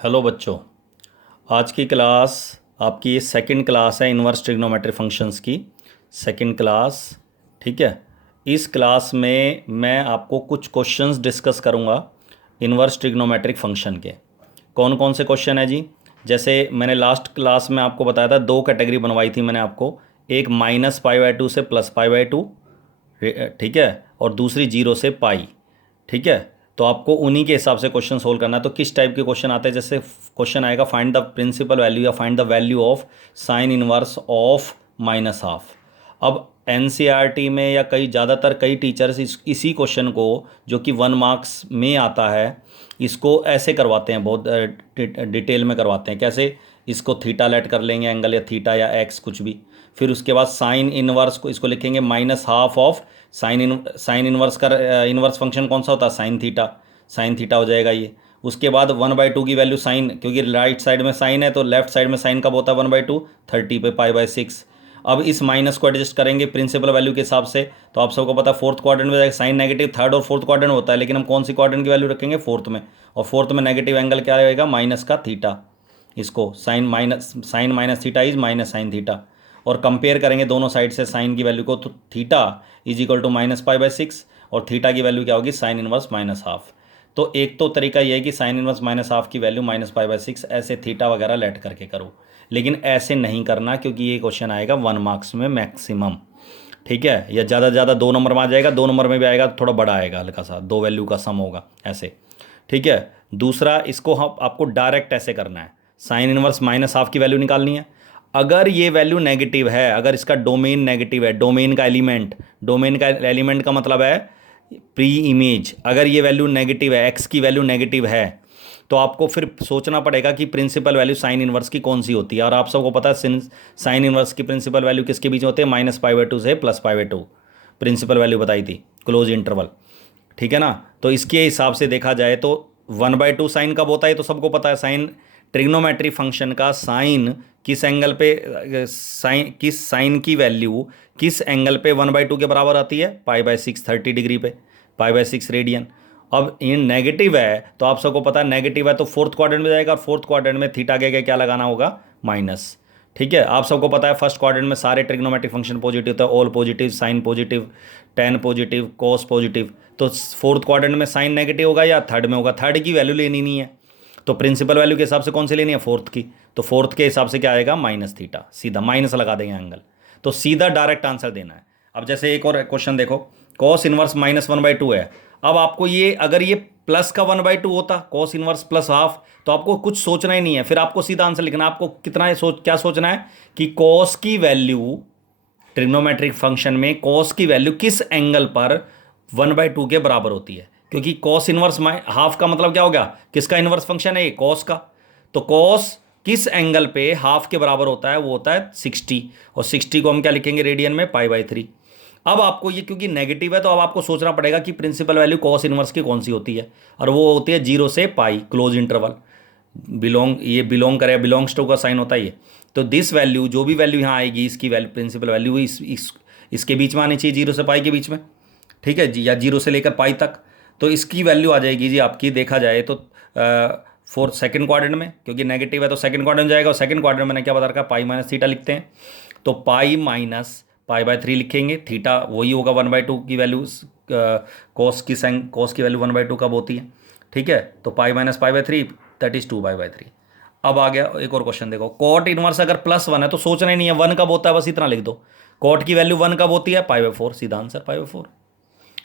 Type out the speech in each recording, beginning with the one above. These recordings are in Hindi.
हेलो बच्चों। आज की क्लास आपकी ये सेकंड क्लास है इन्वर्स ट्रिग्नोमेट्री फंक्शंस की। Second class. ठीक है। इस क्लास में मैं आपको कुछ क्वेश्चंस डिस्कस करूंगा इन्वर्स ट्रिग्नोमेट्रिक फंक्शन के। कौन कौन से क्वेश्चन है जी? जैसे मैंने लास्ट क्लास में आपको बताया था, दो कैटेगरी बनवाई थी मैंने आपको। एक -π/2 से +π/2, ठीक है, और दूसरी 0 से पाई। ठीक है। तो आपको उन्हीं के हिसाब से क्वेश्चन सोल्व करना है। तो किस टाइप के क्वेश्चन आते हैं? जैसे क्वेश्चन आएगा फाइंड द प्रिंसिपल वैल्यू या find the value of sine inverse of -half. अब एनसीईआरटी में या कई टीचर्स इसी क्वेश्चन को, जो कि 1 मार्क्स में आता है, इसको ऐसे करवाते हैं, बहुत डिटेल में करवाते हैं। कैसे? इसको थीटा लेट कर लेंगे एंगल, या थीटा या एक्स कुछ भी। फिर उसके बाद साइन इनवर्स को इसको लिखेंगे -हाफ ऑफ साइन इनवर्स का इनवर्स फंक्शन कौन सा होता है? Sine theta. साइन थीटा हो जाएगा ये। उसके बाद 1/2 की वैल्यू साइन, क्योंकि राइट साइड में साइन है तो लेफ्ट साइड में साइन कब होता है? 1/2, 30 पे π/6। अब इस माइनस को एडजस्ट करेंगे प्रिंसिपल वैल्यू के हिसाब से। तो आप सबको पता है फोर्थ क्वाड्रेंट में जाएगा। साइन नेगेटिव थर्ड और फोर्थ क्वाड्रेंट होता है, लेकिन हम कौन सी क्वाड्रेंट की वैल्यू रखेंगे? फोर्थ में। और फोर्थ में नेगेटिव एंगल क्या रहेगा? माइनस का थीटा। इसको sine minus theta is minus sine theta. और कंपेयर करेंगे दोनों साइड से साइन की वैल्यू को, तो थीटा इज इक्वल टू -π/6 और थीटा की वैल्यू क्या होगी? Sine inverse -half. तो एक तो तरीका यह है कि साइन इनवर्स -हाफ की वैल्यू -π/6 ऐसे थीटा वगैरह लेट करके करो, लेकिन ऐसे नहीं करना, क्योंकि ये क्वेश्चन आएगा 1 मार्क्स में मैक्सिमम। ठीक है। या ज़्यादा से ज़्यादा 2 नंबर में आ जाएगा, 2 नंबर में भी आएगा तो थोड़ा बड़ा आएगा, हल्का सा 2 वैल्यू का सम होगा ऐसे। ठीक है। दूसरा, इसको हम आपको डायरेक्ट ऐसे करना है। साइन इनवर्स -हाफ की वैल्यू निकालनी है। अगर ये वैल्यू नेगेटिव है, अगर इसका डोमेन नेगेटिव है, डोमेन का एलिमेंट का मतलब है प्री इमेज, अगर ये वैल्यू नेगेटिव है, एक्स की वैल्यू नेगेटिव है, तो आपको फिर सोचना पड़ेगा कि प्रिंसिपल वैल्यू साइन इनवर्स की कौन सी होती है। और आप सबको पता है साइन इनवर्स की प्रिंसिपल वैल्यू किसके बीच में होती है? -π/2 से +π/2 प्रिंसिपल वैल्यू बताई थी, क्लोज इंटरवल। ठीक है ना। तो इसके हिसाब से देखा जाए तो 1/2 साइन कब होता है? तो सबको पता है। साइन ट्रिग्नोमेट्री फंक्शन का साइन किस एंगल पे, साइन की वैल्यू किस एंगल पे 1/2 के बराबर आती है? π/6, 30 डिग्री पे, π/6 रेडियन। अब ये नेगेटिव है तो आप सबको पता है नेगेटिव है तो फोर्थ क्वाड्रेंट में जाएगा, और फोर्थ क्वाड्रेंट में थीटा के क्या लगाना होगा? माइनस। ठीक है। आप सबको पता है फर्स्ट क्वाड्रेंट में सारे ट्रिग्नोमेट्रिक फंक्शन पॉजिटिव होता है, all positive, sine positive, tan positive, cos positive. तो फोर्थ क्वाड्रेंट में साइन नेगेटिव होगा या थर्ड में होगा? थर्ड की वैल्यू लेनी नहीं है, तो प्रिंसिपल वैल्यू के हिसाब से कौन सी लेनी है? फोर्थ की। तो फोर्थ के हिसाब से क्या आएगा? -थीटा। सीधा माइनस लगा देंगे एंगल। तो सीधा डायरेक्ट आंसर देना है। अब जैसे एक और क्वेश्चन देखो, कॉस इनवर्स -1/2 है। अब आपको ये, अगर ये प्लस का 1/2 होता, कॉस इनवर्स +हाफ, तो आपको कुछ सोचना ही नहीं है, फिर आपको सीधा आंसर लिखना है। आपको कितना है क्या सोचना है कि कॉस की वैल्यू ट्रिग्नोमेट्रिक फंक्शन में कॉस की वैल्यू किस एंगल पर 1/2 के बराबर होती है। क्योंकि कॉस इनवर्स हाफ का मतलब क्या हो गया? किसका इनवर्स फंक्शन है ये? कॉस का। तो कॉस किस एंगल पे हाफ के बराबर होता है? वो होता है 60। और 60 को हम क्या लिखेंगे रेडियन में? π/3। अब आपको ये क्योंकि नेगेटिव है तो अब आपको सोचना पड़ेगा कि प्रिंसिपल वैल्यू कॉस इनवर्स की कौन सी होती है, और वो होती है 0 से पाई, क्लोज इंटरवल। बिलोंग करे, बिलोंग्स टू का साइन होता है ये। तो दिस वैल्यू, जो भी वैल्यू यहाँ आएगी, इसकी वैल्यू प्रिंसिपल वैल्यू इसके बीच में आनी चाहिए, 0 से पाई के बीच में। ठीक है जी, या 0 से लेकर पाई तक। तो इसकी वैल्यू आ जाएगी जी आपकी, देखा जाए तो फोर्थ सेकंड क्वाड्रेंट में, क्योंकि नेगेटिव है तो सेकंड क्वाड्रेंट जाएगा। और सेकंड क्वाड्रेंट में मैंने क्या बता रखा? π-θ लिखते हैं। तो π-π/3 लिखेंगे। थीटा वही होगा 1/2 की वैल्यू। कॉस की वैल्यू 1/2 कब होती है? ठीक है। तो π-π/3 दैट इज 2π/3। अब आ गया एक और क्वेश्चन देखो, कॉट इनवर्स अगर +1 है तो सोचना ही नहीं है, 1 कब होता है बस इतना लिख दो। कॉट की वैल्यू 1 कब होती है? π/4, सीधा आंसर π/4।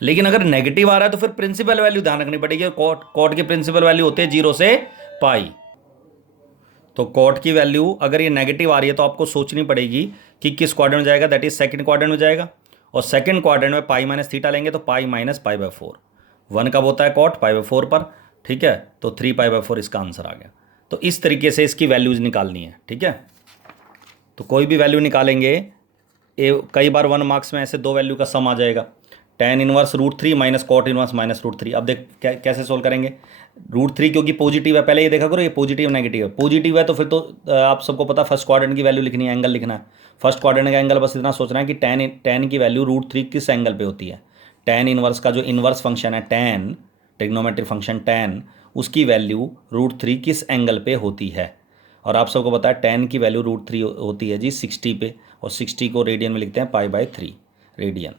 लेकिन अगर नेगेटिव आ रहा है तो फिर प्रिंसिपल वैल्यू ध्यान रखनी पड़ेगी। कॉट की प्रिंसिपल वैल्यू होती है 0 से पाई। तो कॉट की वैल्यू अगर ये नेगेटिव आ रही है तो आपको सोचनी पड़ेगी कि किस क्वाड्रेंट में जाएगा, दैट इज सेकंड क्वाड्रेंट में जाएगा। और सेकंड क्वाड्रेंट में π-θ लेंगे तो π-π/4। 1 कब होता है कॉट? π/4 पर। ठीक है। तो 3π/4 इसका आंसर आ गया। तो इस तरीके से इसकी वैल्यूज निकालनी है। ठीक है। तो कोई भी वैल्यू निकालेंगे, कई बार 1 मार्क्स में ऐसे 2 वैल्यू का सम आ जाएगा, tan inverse √3 minus cot inverse -√3। अब देख कैसे सोल्व करेंगे? √3 क्योंकि पॉजिटिव है, पहले ये देखा करो, ये पॉजिटिव नेगेटिव है। पॉजिटिव है तो फिर तो आप सबको पता फर्स्ट क्वाड्रेंट की वैल्यू लिखनी है, एंगल लिखना है। फर्स्ट क्वाड्रेंट का एंगल बस इतना सोचना है कि tan की वैल्यू √3 किस एंगल पे होती है। tan इनवर्स का जो इनवर्स फंक्शन है tan ट्रिग्नोमेट्रिक फंक्शन tan, उसकी वैल्यू √3 किस एंगल पे होती है। और आप सबको पता है tan की वैल्यू √3 होती है जी 60 पे, और 60 को रेडियन में लिखते हैं π/3 रेडियन।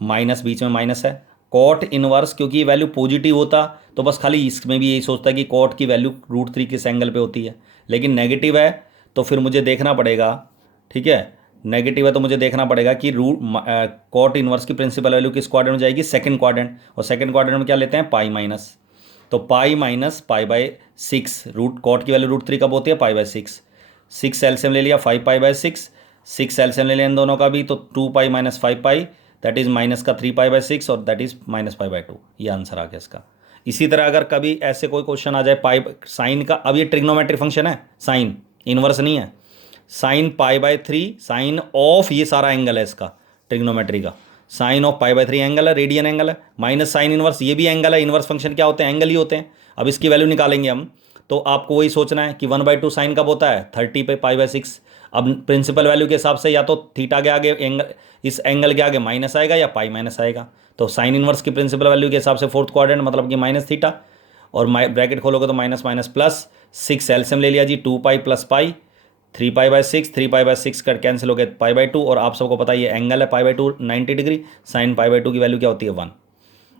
माइनस बीच में माइनस है। कॉट इनवर्स, क्योंकि ये वैल्यू पॉजिटिव होता तो बस खाली इसमें भी यही सोचता है कि कॉट की वैल्यू √3 किस एंगल पे होती है, लेकिन नेगेटिव है तो फिर मुझे देखना पड़ेगा, ठीक है, नेगेटिव है तो मुझे देखना पड़ेगा कि कॉट इनवर्स की प्रिंसिपल वैल्यू किस क्वाड्रेंट में जाएगी, सेकंड क्वाड्रेंट, और सेकंड क्वाड्रेंट में क्या लेते हैं पाई माइनस, तो π-π/6 रूट कॉट की वैल्यू √3 कब होती है π/6, 6 एलसीएम ले लिया 5 π/6, 6 एलसीएम ले लिया इन दोनों का भी, तो 2 π - 5 π, दैट इज माइनस का 3 π/6 और दैट इज -π/2, ये आंसर आ गया इसका। इसी तरह अगर कभी ऐसे कोई क्वेश्चन आ जाए पाई साइन का, अब ये ट्रिग्नोमेट्रिक फंक्शन है साइन, इनवर्स नहीं है, साइन π/3 साइन ऑफ ये सारा एंगल है इसका ट्रिग्नोमेट्री का, साइन ऑफ π/3 एंगल है, रेडियन एंगल है, माइनस साइन इनवर्स ये भी एंगल है, इनवर्स फंक्शन क्या होते हैं एंगल ही होते हैं। अब इसकी वैल्यू निकालेंगे हम, तो आपको वही सोचना है कि 1/2 साइन कब होता है 30 पे π/6। अब प्रिंसिपल वैल्यू के हिसाब से या तो थीटा के आगे एंगल, इस एंगल के आगे माइनस आएगा या पाई माइनस आएगा, तो साइन इनवर्स की प्रिंसिपल वैल्यू के हिसाब से फोर्थ क्वाड्रेंट मतलब कि माइनस थीटा, और ब्रैकेट खोलोगे तो माइनस माइनस प्लस, 6 एलसीएम ले लिया जी 2 π + π, 3 π/6, 3 π/6 कर कैंसिल हो गया π/2, और आप सबको पता है ये एंगल है π/2 90 डिग्री, साइन π/2 की वैल्यू क्या होती है 1।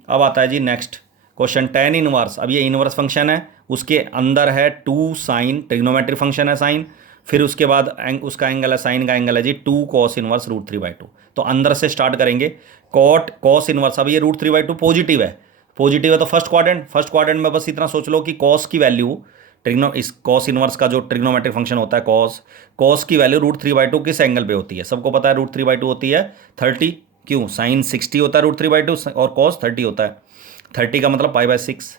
अब आता है जी नेक्स्ट क्वेश्चन tan इनवर्स। अब ये इनवर्स फंक्शन है, उसके अंदर है 2 साइन, ट्रिग्नोमेट्रिक फंक्शन है साइन, फिर उसके बाद उसका एंगल है साइन का एंगल है जी 2 cos इनवर्स √3/2। तो अंदर से स्टार्ट करेंगे, cos इनवर्स, अब ये √3/2 पॉजिटिव है, पॉजिटिव है तो फर्स्ट क्वाड्रेंट में बस इतना सोच लो कि cos की वैल्यू इस cos इनवर्स का जो ट्रिग्नोमेट्रिक फंक्शन होता है cos की वैल्यू √3/2 किस एंगल पे होती है, सबको पता है √3/2 होती है 30, क्यों साइन 60 होता है √3/2 और cos 30 होता है, 30 का मतलब π/6,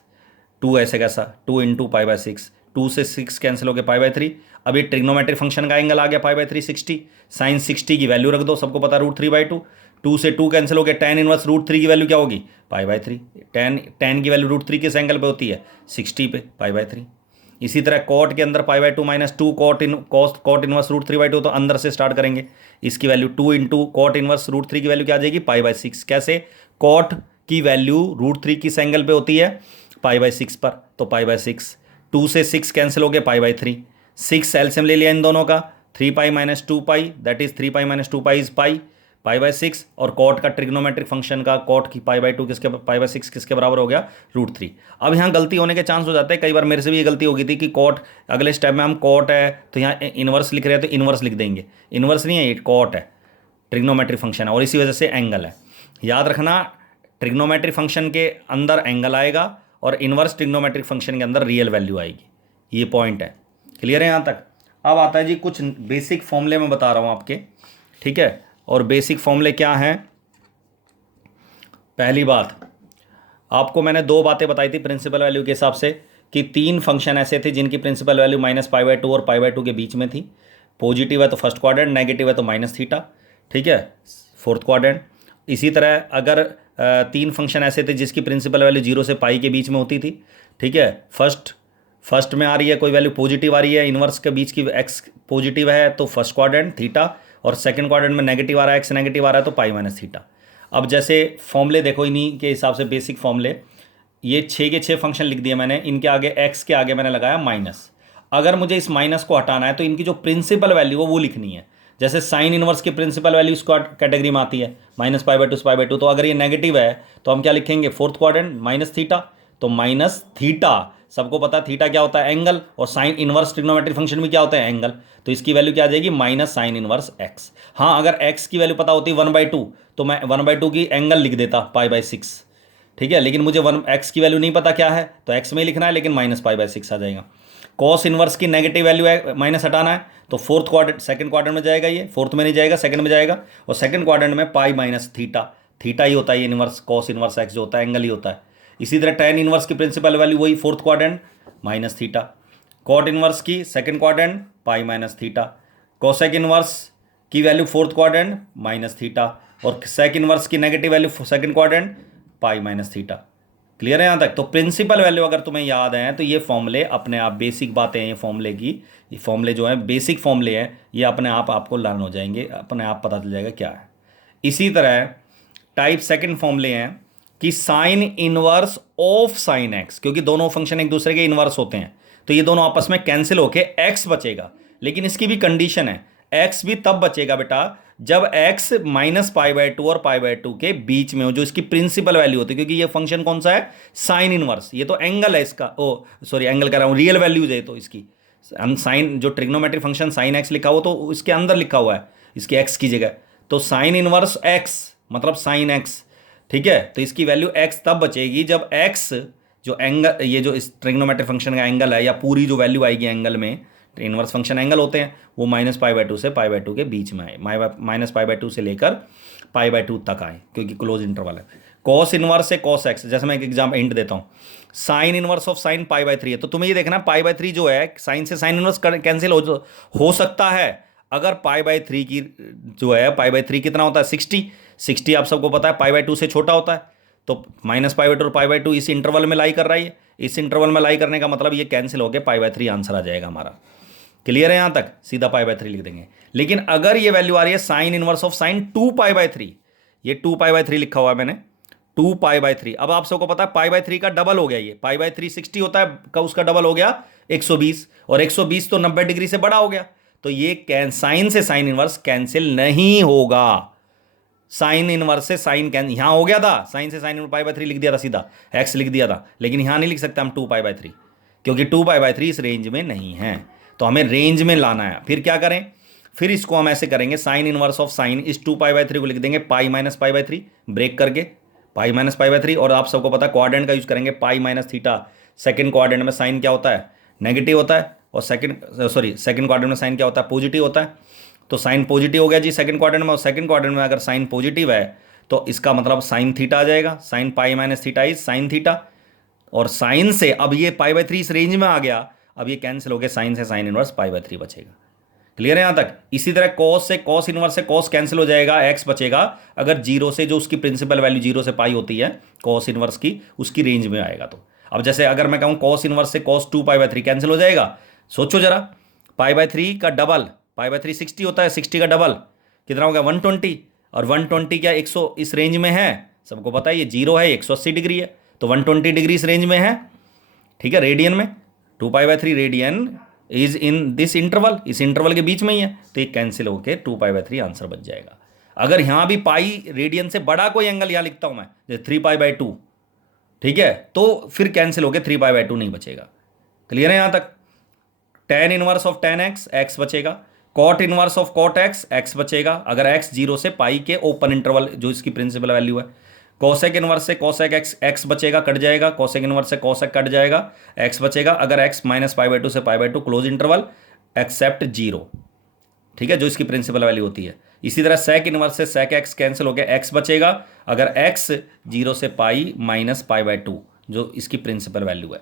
2 ऐसे कैसा 2 × π/6, 2 से 6 कैंसिल हो गया π/3। अब ये ट्रिग्नोमेट्रिक फंक्शन का एंगल आ गया π/3 60, साइन 60 की वैल्यू रख दो, सबको पता √3/2, 2 से 2 कैंसिल हो गया, tan इनवर्स √3 की वैल्यू क्या होगी π/3, tan की वैल्यू √3 किस एंगल पे होती है 60 पे π/3। इसी तरह कॉट के अंदर π/2 - 2 कॉट इनवर्स √3/2, तो अंदर से स्टार्ट करेंगे, इसकी वैल्यू 2 × कॉट इनवर्स √3 की वैल्यू क्या आ जाएगी π/6, कैसे कॉट की वैल्यू √3 किस एंगल पे होती है π/6 पर, तो π/6, 2 से 6 कैंसिल हो गया π/3, 6 एलसीएम ले लिया इन दोनों का, 3 π - 2 π, दैट इज 3 π - 2 π इज π/6, और कॉट का ट्रिग्नोमेट्रिक फंक्शन का कॉट की π/2 किसके π/6 किसके बराबर हो गया √3। अब यहाँ गलती होने के चांस हो जाते हैं, कई बार मेरे से भी ये गलती हो गई थी कि कॉट, अगले स्टेप में हम कॉट है तो यहाँ इनवर्स लिख रहे हैं तो इनवर्स लिख देंगे, इनवर्स नहीं है ये कॉट है, ट्रिग्नोमेट्रिक फंक्शन है और इसी वजह से एंगल है। याद रखना ट्रिग्नोमेट्रिक फंक्शन के अंदर एंगल आएगा और इनवर्स ट्रिग्नोमेट्रिक फंक्शन के अंदर रियल वैल्यू आएगी, ये पॉइंट है। क्लियर है यहाँ तक। अब आता है जी कुछ बेसिक फॉर्मूले में बता रहा हूँ आपके, ठीक है, और बेसिक फॉर्मूले क्या हैं। पहली बात, आपको मैंने 2 बातें बताई थी प्रिंसिपल वैल्यू के हिसाब से कि 3 फंक्शन ऐसे थे जिनकी प्रिंसिपल वैल्यू -π/2 और π/2 के बीच में थी, पॉजिटिव है तो फर्स्ट क्वाड्रेंट, नेगेटिव है तो -θ, ठीक है, फोर्थ क्वाड्रेंट। इसी तरह अगर 3 फंक्शन ऐसे थे जिसकी प्रिंसिपल वैल्यू 0 से π के बीच में होती थी, ठीक है, फर्स्ट में आ रही है कोई वैल्यू पॉजिटिव आ रही है, इनवर्स के बीच की x पॉजिटिव है तो फर्स्ट क्वाड्रेंट थीटा, और सेकंड क्वाड्रेंट में नेगेटिव आ रहा है, x नेगेटिव आ रहा है तो π - θ। अब जैसे फॉर्मूले देखो, इन्हीं के हिसाब से बेसिक फॉर्मूले, ये 6 के 6 फंक्शन लिख दिए मैंने, इनके आगे x के आगे मैंने लगाया माइनस। अगर मुझे इस माइनस को हटाना है तो इनकी जो प्रिंसिपल वैल्यू है वो लिखनी है। जैसे साइन इनवर्स की प्रिंसिपल वैल्यू इस कैटेगरी में आती है -π/2 से π/2, तो अगर ये नेगेटिव है तो हम क्या लिखेंगे फोर्थ क्वाड्रेंट -θ, तो -θ, सबको पता है थीटा क्या होता है एंगल, और साइन इनवर्स ट्रिग्नोमेट्रिक फंक्शन भी क्या होता है एंगल, तो इसकी वैल्यू क्या आ जाएगी -sin इनवर्स x। हाँ, अगर x की वैल्यू पता होती 1/2 तो मैं 1/2 की एंगल लिख देता π/6, ठीक है, लेकिन मुझे x की वैल्यू नहीं पता क्या है तो x में ही लिखना है, लेकिन -π/6 आ जाएगा। कॉस इनवर्स की नेगेटिव वैल्यू है, माइनस हटाना है तो फोर्थ क्वाड्रेंट, सेकंड क्वाड्रेंट में जाएगा, ये फोर्थ में नहीं जाएगा, सेकंड में जाएगा, और सेकंड क्वाड्रेंट में π - θ, थीटा ही होता है ये इनवर्स कॉस इनवर्स x जो होता है एंगल ही होता है। इसी तरह tan इनवर्स की प्रिंसिपल वैल्यू वही फोर्थ क्वाड्रेंट -θ, कॉट इनवर्स की सेकंड क्वाड्रेंट π - θ, कोसेक इनवर्स की वैल्यू फोर्थ क्वाड्रेंट -θ, और सेक इनवर्स की negative value second quadrant π - θ। Clear है यहाँ तक। तो प्रिंसिपल वैल्यू अगर तुम्हें याद है तो ये फॉर्मूले अपने आप, बेसिक बातें हैं ये फॉर्मूले की, ये फॉर्मूले जो हैं बेसिक फॉर्मूले हैं, ये अपने आप आपको लर्न हो जाएंगे, अपने आप पता चल जाएगा क्या है। इसी तरह टाइप सेकंड फॉर्मूले हैं कि sine inverse of sine x, क्योंकि दोनों फंक्शन एक दूसरे के इनवर्स होते हैं, तो ये दोनों आपस में कैंसिल होके एक्स बचेगा। लेकिन इसकी भी कंडीशन है, एक्स भी तब बचेगा बेटा जब एक्स -π/2 और π/2 के बीच में हो, जो इसकी प्रिंसिपल वैल्यू होती है, क्योंकि ये फंक्शन कौन सा है, साइन इनवर्स। ये तो एंगल है इसका, ओ सॉरी एंगल कह रहा हूं, रियल वैल्यूज है तो इसकी। हम साइन जो ट्रिग्नोमेट्रिक फंक्शन साइन एक्स लिखा हुआ तो इसके अंदर लिखा हुआ है इसके एक्स की जगह, तो साइन इनवर्स एक्स मतलब साइन एक्स, ठीक है। तो इसकी वैल्यू एक्स तब बचेगी जब एक्स जो एंगल, ये जो इस ट्रिग्नोमेट्रिक फंक्शन का एंगल है, या पूरी जो वैल्यू आएगी एंगल में, इनवर्स फंक्शन एंगल होते हैं, वो -π/2 से π/2 के बीच में आए, -π/2 से लेकर π/2 तक आए, क्योंकि क्लोज इंटरवल है। कॉस इनवर्स से कॉस एक्स, जैसे मैं एक एग्जाम इंट देता हूँ, साइन इनवर्स ऑफ साइन π/3 है, तो तुम्हें ये देखना π/3 जो है साइन से साइन इनवर्स कैंसिल हो सकता है अगर π/3 की जो है, π/3 कितना होता है 60 आप सबको पता है π/2 से छोटा होता है, तो -π/2 और π/2 इस इंटरवल में लाई कर रहा है, इस इंटरवल में लाई करने का मतलब ये कैंसिल हो गया, π/3 आंसर आ जाएगा हमारा। क्लियर है यहां तक, सीधा π/3 लिख देंगे। लेकिन अगर ये वैल्यू आ रही है साइन इनवर्स ऑफ साइन 2π/3, ये 2π/3 लिखा हुआ है मैंने, 2π/3, अब आप सबको पता है π/3 का डबल हो गया, ये π/3 60 होता है का, उसका डबल हो गया 120, और 120 तो 90 डिग्री से बड़ा हो गया, तो ये साइन से साइन इनवर्स कैंसिल नहीं होगा। साइन इनवर्स से साइन यहां हो गया था, साइन से साइन π/3 लिख दिया था, सीधा एक्स लिख दिया था, लेकिन यहां नहीं लिख सकते हम 2π/3, क्योंकि 2π/3 इस रेंज में नहीं है, तो हमें रेंज में लाना है। फिर क्या करें, फिर इसको हम ऐसे करेंगे, साइन इनवर्स ऑफ साइन इस 2π/3 को लिख देंगे π-π/3, ब्रेक करके π-π/3, और आप सबको पता है क्वाड्रेंट का यूज करेंगे π-θ। सेकंड क्वाड्रेंट में साइन क्या होता है, नेगेटिव होता है, और सेकंड क्वाड्रेंट में साइन क्या होता है, पॉजिटिव होता है, तो साइन पॉजिटिव हो गया जी सेकंड क्वाड्रेंट में, और सेकंड क्वाड्रेंट में अगर साइन पॉजिटिव है तो इसका मतलब साइन थीटा आ जाएगा, साइन π-θ इज साइन थीटा, और साइन से अब ये π/3 इस रेंज में आ गया, अब ये कैंसिल हो गया, साइन से साइन इनवर्स π/3 बचेगा। क्लियर है यहां तक। इसी तरह कॉस से कॉस इनवर्स से कॉस कैंसिल हो जाएगा, एक्स बचेगा अगर जीरो से, जो उसकी प्रिंसिपल वैल्यू 0 से पाई होती है कॉस इनवर्स की, उसकी रेंज में आएगा। तो अब जैसे अगर मैं कहूं कॉस इनवर्स से कॉस 2π/3 कैंसिल हो जाएगा, सोचो जरा, π/3 का डबल, π/3 60 होता है, 60 का डबल कितना होगा 120, और 120 क्या 100 इस रेंज में है, सबको पता है ये 0 है, 180 डिग्री है, तो 120 डिग्री इस रेंज में है, ठीक है, रेडियन में 2π/3 radian is in this interval, इस इंटरवल के बीच में ही है, तो ये कैंसिल होकर 2π/3 आंसर बच जाएगा। अगर यहां भी पाई रेडियन से बड़ा कोई एंगल यहां लिखता हूं मैं, जैसे 3π/2, ठीक है, तो फिर कैंसिल होकर 3π/2 नहीं बचेगा। क्लियर है यहां तक। tan inverse of tan x, x बचेगा, cot inverse of cot x, x बचेगा अगर x 0 से पाई के ओपन इंटरवल जो इसकी प्रिंसिपल वैल्यू है। कोसेक इनवर्स से कोसेक x, x बचेगा, कट जाएगा, कोसेक इनवर्स से कोसेक कट जाएगा, x बचेगा अगर x -π/2 से π/2 क्लोज इंटरवल एक्सेप्ट 0, ठीक है, जो इसकी प्रिंसिपल वैल्यू होती है। इसी तरह सेक इनवर्स से सेक x कैंसिल हो गया, x बचेगा अगर x 0 से पाई -π/2 जो इसकी प्रिंसिपल वैल्यू है।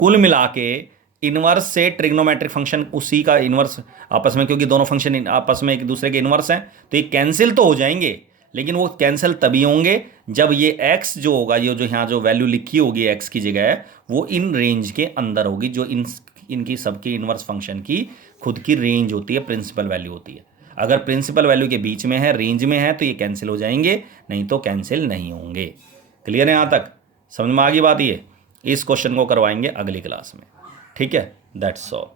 कुल मिला के इनवर्स से ट्रिग्नोमेट्रिक फंक्शन उसी का इनवर्स आपस में, क्योंकि दोनों फंक्शन आपस में एक दूसरे के इनवर्स हैं, तो ये कैंसिल तो हो जाएंगे, लेकिन वो कैंसिल तभी होंगे जब ये x जो होगा, ये जो यहाँ जो वैल्यू लिखी होगी x की जगह, वो इन रेंज के अंदर होगी, जो इनकी सबकी इनवर्स फंक्शन की खुद की रेंज होती है, प्रिंसिपल वैल्यू होती है। अगर प्रिंसिपल वैल्यू के बीच में है, रेंज में है, तो ये कैंसिल हो जाएंगे, नहीं तो कैंसिल नहीं होंगे। क्लियर है यहाँ तक, समझ में आ गई बात। ये इस क्वेश्चन को करवाएंगे अगली क्लास में, ठीक है, दैट्स ऑल।